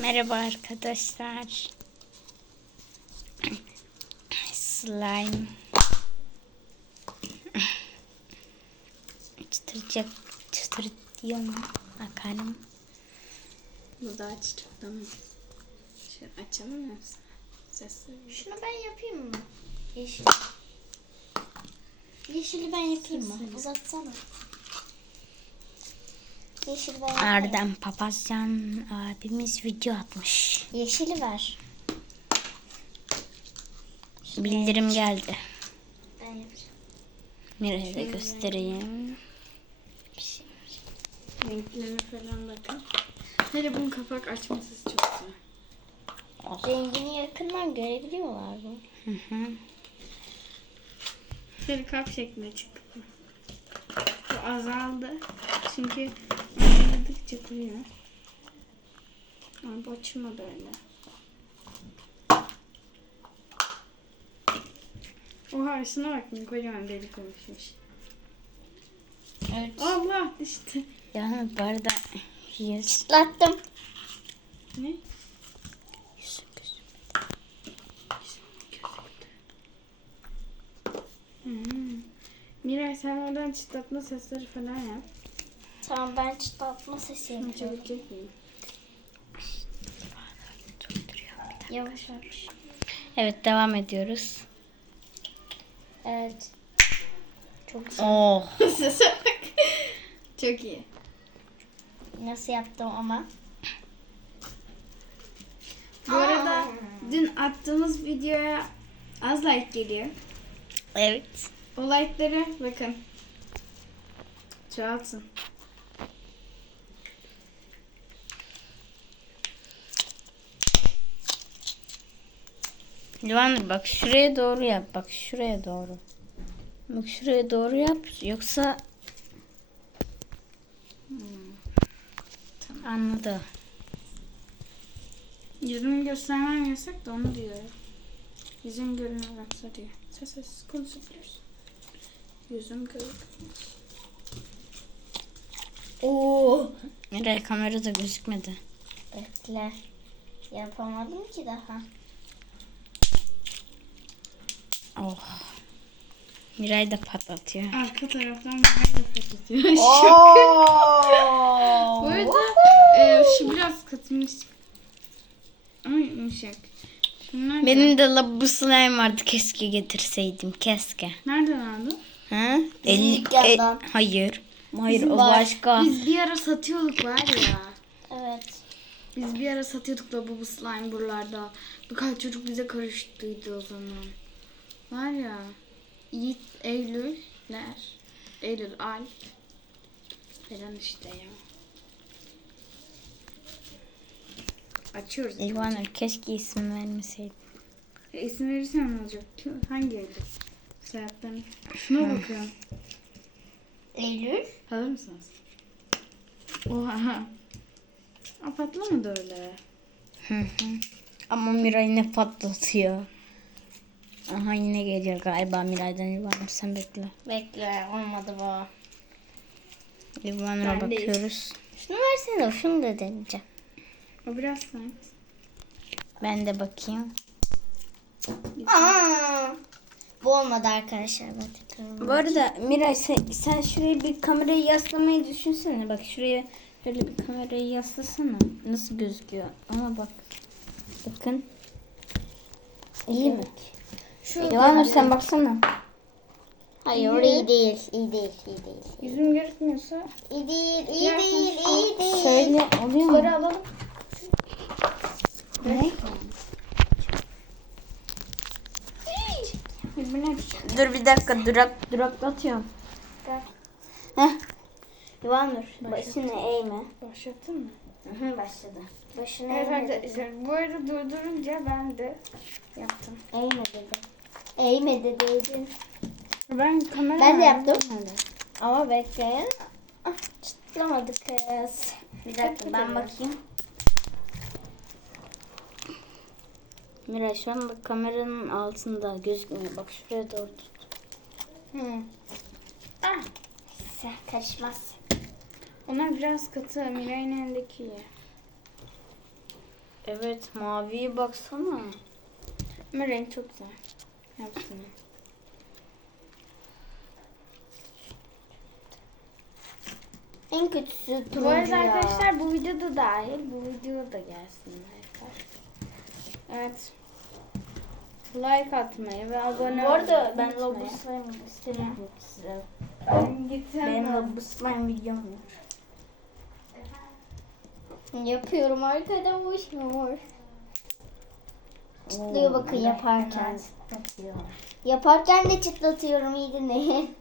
Merhaba arkadaşlar. Slime. Çıtıracak, çıtır diyor mu? Bakalım. Bu da açtık tamam. Şöyle açalım mı? Sesli. Şunu ben yapayım mı? Yeşil. Yeşili ben yapayım mı? Uzatsana. Yeşili ben yapayım. Erdem Papazyan abimiz video atmış. Yeşili ver. Bildirim geldi. Ben yapacağım. Miray'a da göstereyim. Renklerine falan bakın. Hele bunun kapak açması çok güzel. Rengini yakından görebiliyorlar mı? Hı hı. Şöyle kap şeklinde çıktı. Azaldı. Çünkü oynadıkça kuruyor. Ama bu açılmadı öyle. Oha şuna bakın kocaman delik oluşmuş. Evet. Allah işte. Yani yüz, Çıtlattım. Ne? yüzü gözü. Hmm. Miray sen oradan çıtlatma sesleri falan yap. Tamam ben çıtlatma sesi yapıyorum. çevirecek miyim? Yavaş yavaş. Evet devam ediyoruz. Evet. Çok güzel. Oh. Sese bak. Çok iyi. Nasıl yaptım ama? Bu arada dün attığımız videoya az like geliyor. Evet. O like'ları bakın. Çoğaltın. Livanur bak şuraya doğru yap. Bak şuraya doğru. Bak şuraya doğru yap. Yoksa anladı. Yüzümü göstermem yasak da onu diyor. Yüzüm görünmezse diyor. Ses ses konuşabiliyorsun. Yüzüm görünmez. Oo. Miray kamerada gözükmedi. Bekle. Yapamadım ki daha. Oh. Miray da patlatıyor. Arka taraftan bir de patlatıyor. Bu arada e, şu biraz katılmış. Ama yumuşak. Şunlar da- Benim de labu slime vardı. Keşke getirseydim. Keşke. Nereden aldın? Ha? Bizim Elli- dükkandan. e- hayır. Hayır Bizim o var. başka. Biz bir ara satıyorduk var ya. Evet. Biz bir ara satıyorduk da bu slime buralarda. Birkaç çocuk bize karıştıydı o zaman. Var ya. Yiğit, Eylül'ler. Eylül, Alp. Falan işte ya. Açıyoruz. İvanur keşke isim vermeseydim. E, isim verirsen ne olacak? Hangi Eylül? Serap'tan. Şuna bakıyorum. Eylül. Hazır mısınız? Oha. Aa, patlamadı öyle. Hı hı. Ama Miray ne patlatıyor. Aha yine geliyor galiba Miray'dan İvanur sen bekle. Bekle olmadı bu. İvanur'a Bendeyiz. bakıyoruz. Şunu versene şunu da deneyeceğim. O biraz sert. Ben de bakayım. Aa, bu olmadı arkadaşlar. Bu arada Miray sen, sen şuraya bir kamerayı yaslamayı düşünsene. Bak şuraya şöyle bir kamerayı yaslasana. Nasıl gözüküyor? Ama bak. Bakın. İyi mi? Şu İvanur sen baksana. Hayır iyi değil. iyi değil. iyi değil. Yüzüm gözükmüyorsa İyi değil. iyi değil. iyi değil. Şöyle oluyor mu? Sonra alalım. Ne? Birbirine Dur bir dakika durak duraklatıyorum. Heh. İvanur başını eğme. başlattın mı? Hı hı, başladı. Başına Evet eğme arkadaşlar bu arada durdurunca ben de yaptım. Eğme dedi. Eğme dedi. Ben kamera Ben de yaptım. Ama bekleyin. Ah, çıtlamadı kız. Bir dakika ben bakayım. Miray şu anda kameranın altında gözükmüyor. Bak şuraya doğru tut. Hı. Ah. Neyse karışmaz. Onlar biraz katı. Miray'ın elindeki iyi. Evet maviye baksana. Ama renk çok güzel. Hepsini. En kötüsü turuncu Bu arada ya. arkadaşlar bu videoda dahil. Bu videoda da gelsin like'lar. Evet. Like atmayı ve abone Bu arada ben logo slime istemiyorum size. Ben gitsem Benim ben- logo slime videom var. Yapıyorum arkadaşlar. Çıtlıyor bakın yaparken. Yaparken de çıtlatıyorum iyi dinleyin.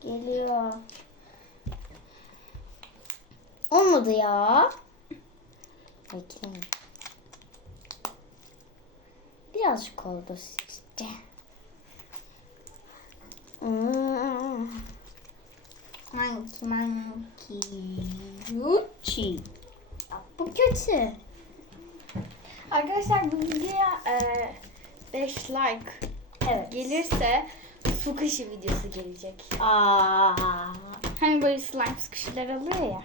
Geliyor. Olmadı ya. Bekleyin. Birazcık oldu sizce. Hmm. Monkey monkey. Bu kötü. Arkadaşlar bu videoya 5 like Evet. gelirse su kışı videosu gelecek. Aa. Hani böyle slime sıkışılar alıyor ya.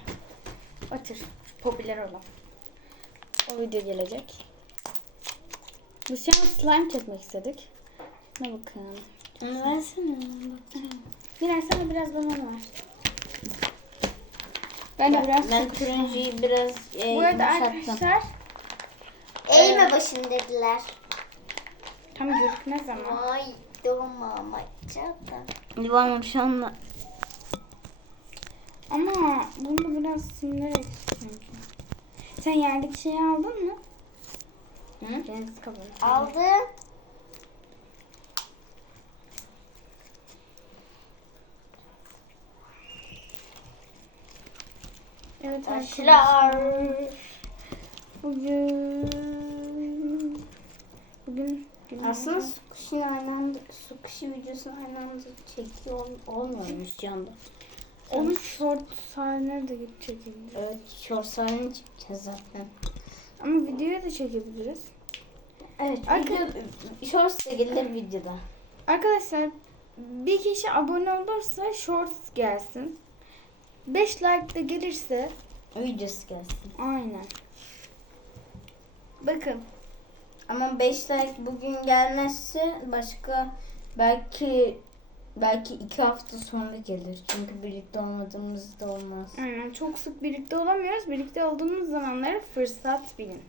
Tür popüler olan. O video gelecek. Biz şu an slime çekmek istedik. Ne bakalım. Onu versene. Miray sana biraz bana ver. Ben de biraz Ben turuncuyu biraz e, Bu arada arkadaşlar Eğme başını dediler. tam gözükmez ama. Ay doğmama çatı. Livanur şu Ama bunu biraz sinirerek sanki. Sen yerdeki şeyi aldın mı? Hı? Deniz kabuğu. Aldım. Evet Başlar. Bugün bugün aslında su kuşu aynı anda, su kuşu videosunu aynı anda çekiyor ol- olmuyormuş yanda. Onun short sahne de çekebiliriz. Evet short sahne çekeceğiz zaten. Ama videoya da çekebiliriz. Evet Arka- video, da gelir videoda. Arkadaşlar bir kişi abone olursa shorts gelsin. 5 like de gelirse Videosu gelsin. aynen. Bakın Ama 5 like bugün gelmezse başka belki belki 2 hafta sonra gelir. Çünkü birlikte olmadığımızda olmaz. aynen çok sık birlikte olamıyoruz. Birlikte olduğumuz zamanları fırsat bilin.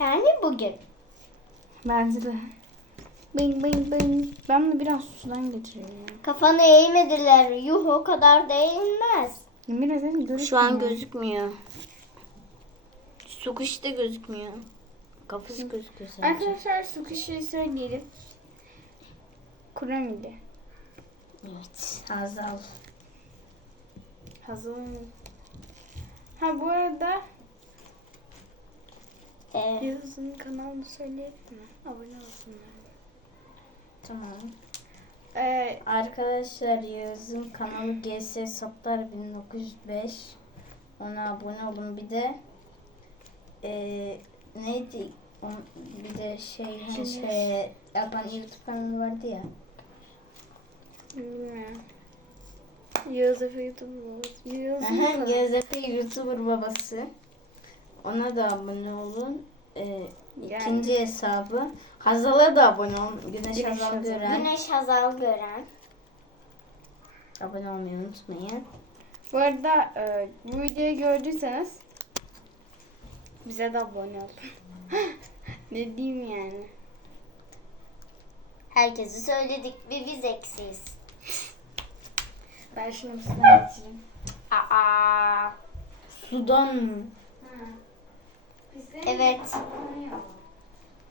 Yani bugün. Bence de. Bing bing bing. Ben de biraz sudan getireyim ya. Kafanı eğmediler. Yuh o kadar da eğilmez. Biraz hem Şu an gözükmüyor. Su kuşu da gözükmüyor. Kafası gözüküyor sadece. Arkadaşlar su kişiyi söyleyelim. Kuramide. Evet. Hazal. Hazır. Ha bu arada Ee, Yıldız'ın kanalını söyleyelim mi? Abone olsunlar. Tamam. Ee, Arkadaşlar Yağız'ın kanalı GS Saplar 1905. Ona abone olun. Bir de eee neydi? On- Bir de şey hani şey yapan YouTube kanalı vardı ya. Yıldız Efe YouTube'u. Yıldız'ın Aha, kanalı. GZF YouTuber babası. Ona da abone olun. Ee, Yani. ikinci hesabı. Hazal'a da abone olun. Güneş, Güneş Hazal Hazal. gören. Güneş Hazal gören. Abone olmayı unutmayın. Bu arada e, bu videoyu gördüyseniz bize de abone olun. ne diyeyim yani? Herkesi söyledik ve biz eksiyiz. Ben şunu bir sınav geçireyim. Aa. Sudan mı? Evet.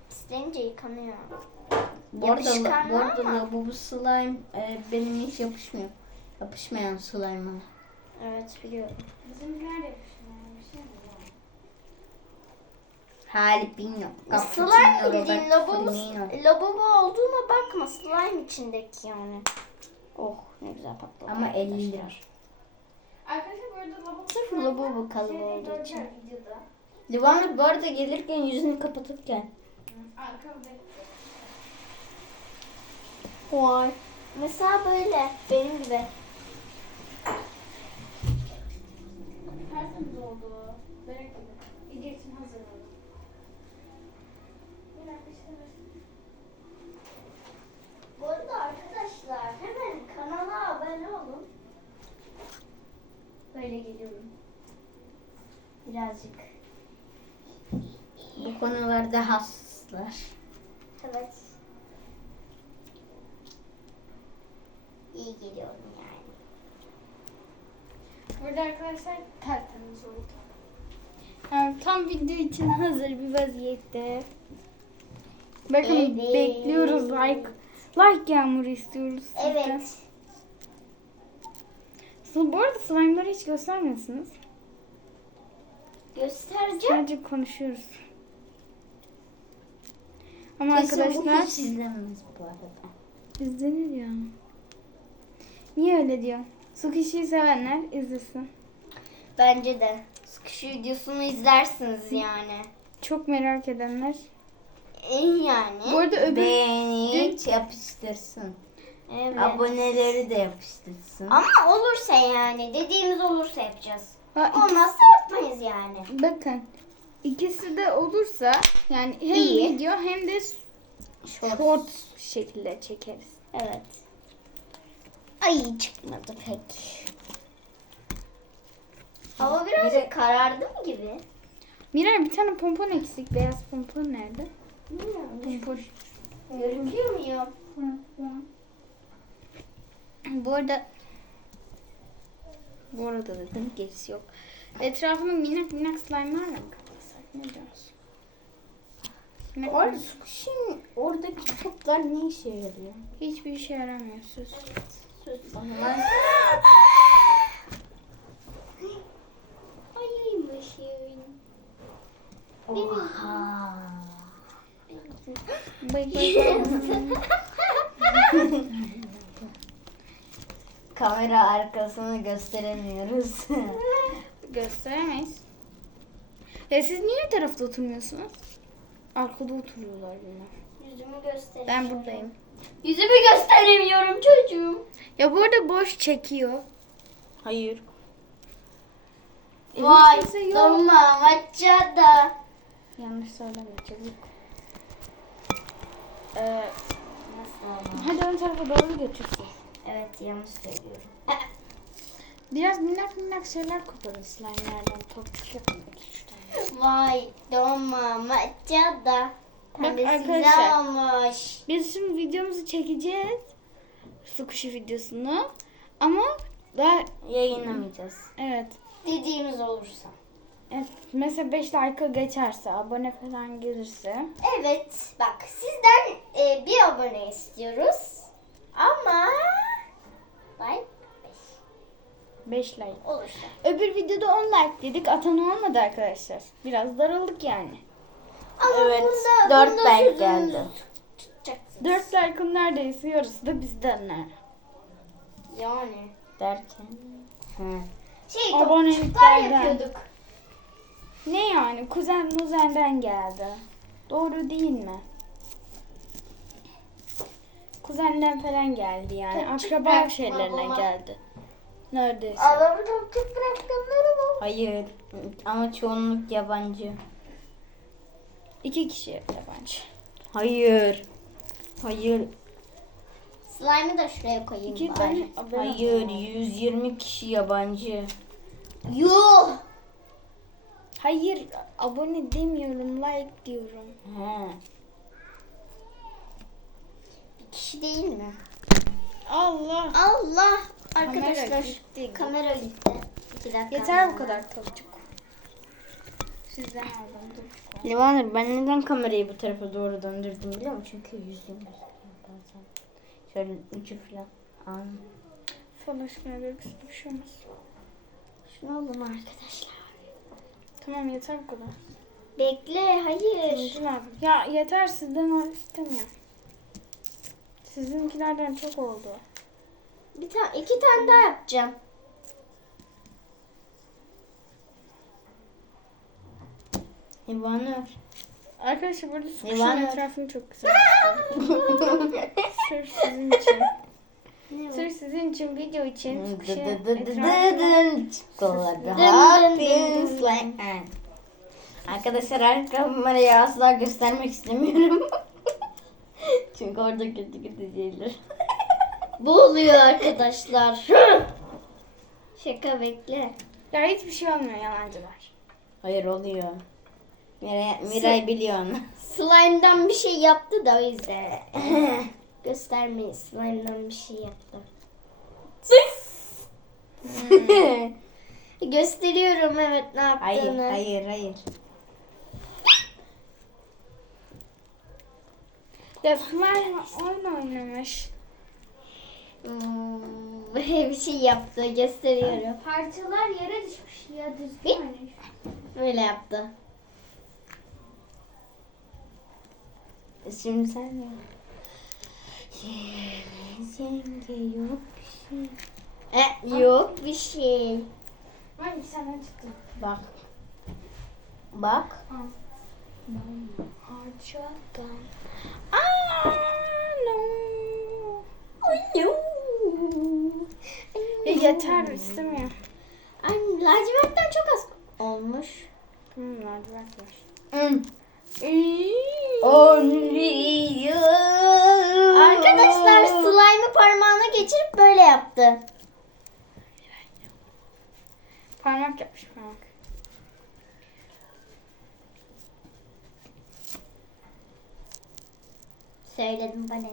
Pislenince yıkanıyor. Bu arada, Yapışkanlı bu arada ama. lavabo slime e, benim hiç yapışmıyor. Yapışmayan slime'a. Evet biliyorum. Bizimkiler yapışmıyor. Bir şey mi var? Halipino. Slime bildiğin lavabo, lavabo olduğuna bakma. Slime içindeki yani. Oh ne güzel patladı. Ama 50 lira. Arkadaşlar bu arada lavabo Sırf lavabo kalıbı olduğu için. Livanur bu arada gelirken yüzünü kapatırken. Vay. Mesela böyle benim gibi. temiz oldu. Merak etme. Video için hazır olun. Bu arada arkadaşlar hemen kanala abone olun. Böyle geliyorum. Birazcık. Bu konularda hassaslar. Evet. İyi geliyorum yani. Burada arkadaşlar tertemiz oldu. Yani tam video için hazır bir vaziyette. Bakın Evet. bekliyoruz like. Like yağmuru istiyoruz sizden. Evet. Bu arada slime'ları hiç göstermiyorsunuz. Göstereceğim. Sadece konuşuyoruz. Ama Kesin bu arkadaşlar hiç izlenmez bu arada. izlenir ya. Niye öyle diyor? Su kişiyi sevenler izlesin. Bence de. Sıkışı videosunu izlersiniz yani. Çok merak edenler. İyi yani. Bu arada öbür Beğeni yapıştırsın. Evet. Aboneleri de yapıştırsın. Ama olursa yani. Dediğimiz olursa yapacağız. Ha, iki- Olmazsa yapmayız yani. bakın ikisi de olursa yani hem İyi. video hem de Short. short şekilde çekeriz. Evet. Ay çıkmadı pek. Hava birazcık karardı mı gibi? Miray bir tane pompon eksik. Beyaz pompon nerede? Bilmiyorum. Pompon. Görünüyor muyum? Bu arada bu arada dedim gerisi yok. Etrafıma minak minak slime'lar mı kapatsak? Ne diyorsun? Minak Orada minak. Şimdi oradaki toplar ne işe yarıyor? Hiçbir işe yaramıyor sus. Sus. Ayıymışım. Oha. Bay bay. Kamera arkasını gösteremiyoruz. Gösteremeyiz. Ya siz niye tarafta oturmuyorsunuz? Arkada oturuyorlar bunlar. Yüzümü göstereyim. Ben buradayım. Yüzümü gösteremiyorum çocuğum. Ya bu arada boş çekiyor. Hayır. E, Vay dolma maçada. Yanlış söyleme çocuk. Ee, Nasıl? hadi ön tarafa doğru götürsün. Evet yanlış söylüyorum. Biraz minnak minnak şeyler koparın slime'lerden. Topçuk yapın. iki, üç tane. Vay dolma maçada. Pembesi güzel arkadaşlar. olmuş. Biz şimdi videomuzu çekeceğiz. Su kuşu videosunu. Ama daha Yayınlamayacağız. evet. Dediğimiz olursa. Evet, mesela 5 dakika geçerse, abone falan gelirse. Evet bak sizden e, bir abone istiyoruz. Ama like 5 like. olursa. Öbür videoda 10 like dedik. Atan olmadı arkadaşlar. Biraz daraldık yani. Ama Evet, bunda, dört bunda like geldi. tutacaksınız. 4 like'ın neredeyse yarısı da bizden. Yani. Derken. He. Şey Aboneliklerden. yapıyorduk. Ne yani? Kuzen muzenden geldi. Doğru değil mi? Kuzenden falan geldi yani. Akraba şeylerine geldi. Neredeyse. Adamı topçuk bıraktımları mı? Hayır. Ama çoğunluk yabancı. İki kişi yabancı. Hayır. Hayır. Slime'ı da şuraya koyayım İki bari. abone Hayır. oldu. 120 kişi yabancı. Yuh! Hayır abone demiyorum like diyorum. He. Kişi değil mi? Allah. Allah! Kamera Arkadaşlar gitti. kamera gitti. İki dakika. Yeter bu kadar tavukçuk. Sizden aldım dur. Livanur ben neden kamerayı bu tarafa doğru döndürdüm biliyor musun? Çünkü yüzüm bazen. Şöyle ucu falan. An. Falaşmaya gerekirse bir şey olmaz. Şunu alalım arkadaşlar. Tamam yeter bu kadar. Bekle hayır. Lazım. Ya yeter sizden al istemiyorum. Sizinkilerden çok oldu. Bir tane iki tane daha yapacağım. Livanur. Arkadaşlar burada su var? etrafını çok güzel. Sırf sizin için. Sırf sizin için video için Çikolata Happy slime. Arkadaşlar arka kamerayı asla göstermek istemiyorum. Çünkü orada kötü kötü şeyler. Bu oluyor arkadaşlar. Şaka bekle. Ya hiçbir şey olmuyor yalancılar. Hayır oluyor. Miray, Miray biliyor onu. Slime'dan bir şey yaptı da o yüzden. Göstermeyin. Slime'dan bir şey yaptı. Gösteriyorum evet ne hayır, yaptığını. hayır, hayır. Defmer oyun oynamış. Hmm, böyle bir şey yaptı. Gösteriyorum. Parçalar yere düşmüş ya Bir- Böyle yaptı. Şimdi sen. Yemiz yenge yok bir şey. E, yok bir şey. Hangi senden çıktı? Bak. Bak. Harcadan. Aa, no. Ya yeter istemiyor. Ay, lacivertten çok az olmuş. Hmm, lacivert var. Hmm. Arkadaşlar slime'ı parmağına geçirip böyle yaptı. Parmak yapmış parmak. Söyledim bana.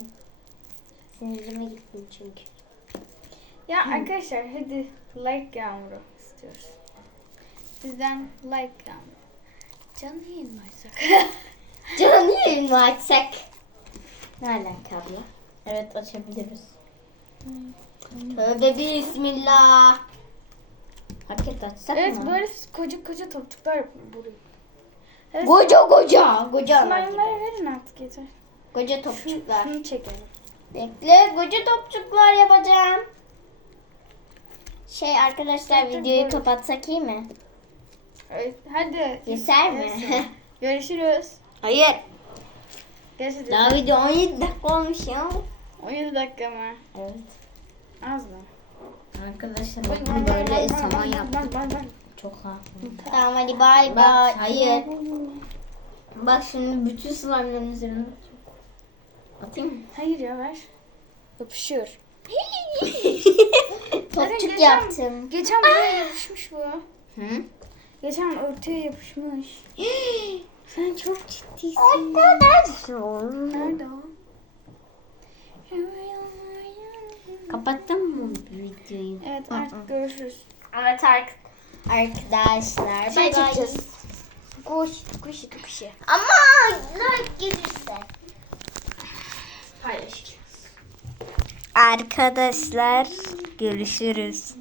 Sinirime gittim çünkü. Ya arkadaşlar hadi like yağmuru istiyoruz. Sizden like yağmuru. Canlı yayın mı açsak? Canlı yayın mı açsak? Ne alaka abla? Evet açabiliriz. Tövbe bismillah. Paket açsak evet mı? böyle koca koca topçuklar yapın burayı. Evet, Koca koca. Koca slime'ları verin artık yeter. Koca topçuklar. Şunu çekelim. Bekle koca topçuklar yapacağım. Şey arkadaşlar dur, videoyu dur. kapatsak iyi mi? Evet, hadi. Yeter mi? Görüşürüz. Hayır. Görüşürüz. Daha video 17 dakika olmuş ya. 17 dakika mı? Evet. Az mı? Arkadaşlar bakın böyle saman yaptık. Bak bak bak. Çok haklı. tamam hadi bay bay. Hayır. Bak şimdi bütün slime'ların üzerine atayım mı? Hayır ya ver. Yapışıyor. Topçuk yaptım. Geçen buraya yapışmış bu. Hı? Geçen örtüye yapışmış. Sen çok ciddisin. Nerede o? Kapattın mı videoyu? Evet artık görüşürüz. Evet ark arkadaşlar. Şey Bay bay. çekeceğiz. Koş, koş. Ama like gelirse. Paylaş. Arkadaşlar görüşürüz.